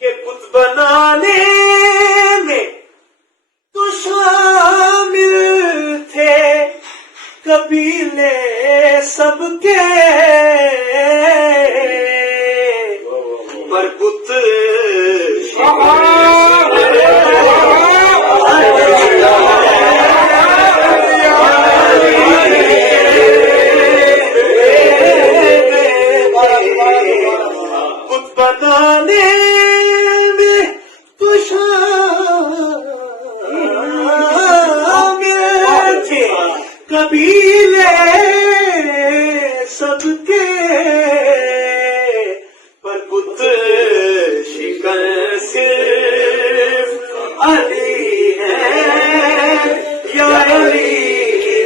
کہ بت بنانے میں تو شامل تھے قبیلے سب کے، پر بت بنانے میں تو شامل تھے قبیلے سب کے، پر بت شکن صرف علی ہے یا علی کے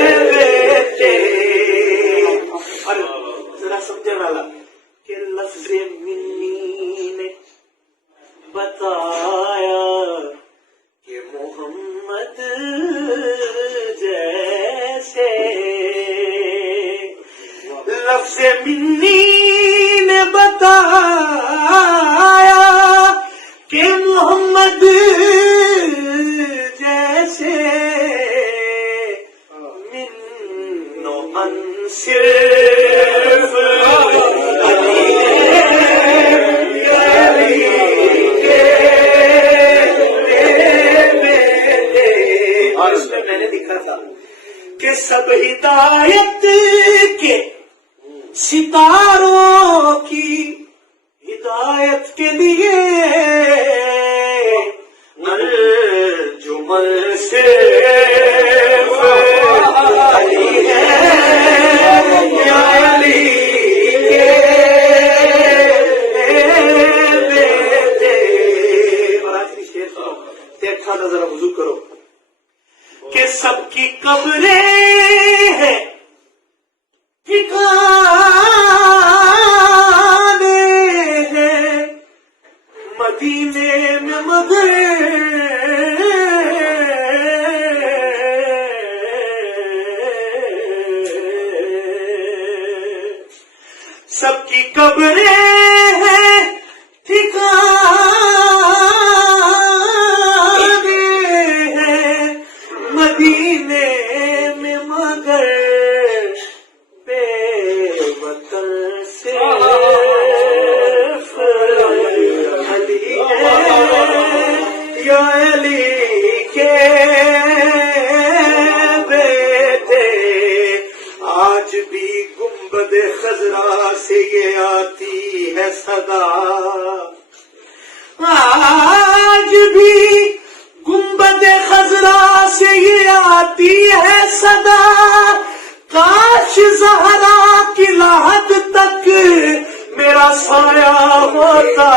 بیٹے۔ اور ذرا سمجھنے والا کہ لفظ منی نے بتایا کہ محمد جیسے، لفظ منی نے بتایا کہ محمد جیسے من و من صرف علی کے بیٹے۔ اور اس میں نے لکھا تھا کہ سب ہدایت کے ستاروں کی ہدایت کے لیے الجمل صرف علی ہے یا علی کے بیٹے۔ اور آج کی شعر سنو، دیکھا نہ ذرا وضو کرو کہ سب کی قبریں ہیں ٹھکانے ہیں مدینے میں، مگر سب کی قبریں ہیں ٹھکانے ہیں مدینے میں، مگر بے وطن صرف علی ہے یا علی کے بیٹے۔ آج بھی گنبد خضرا سے یہ آتی ہے صدا، آج بھی گنبد خضرا سے یہ آتی ہے صدا، کاش زہرا کی لحد تک میرا سایہ ہوتا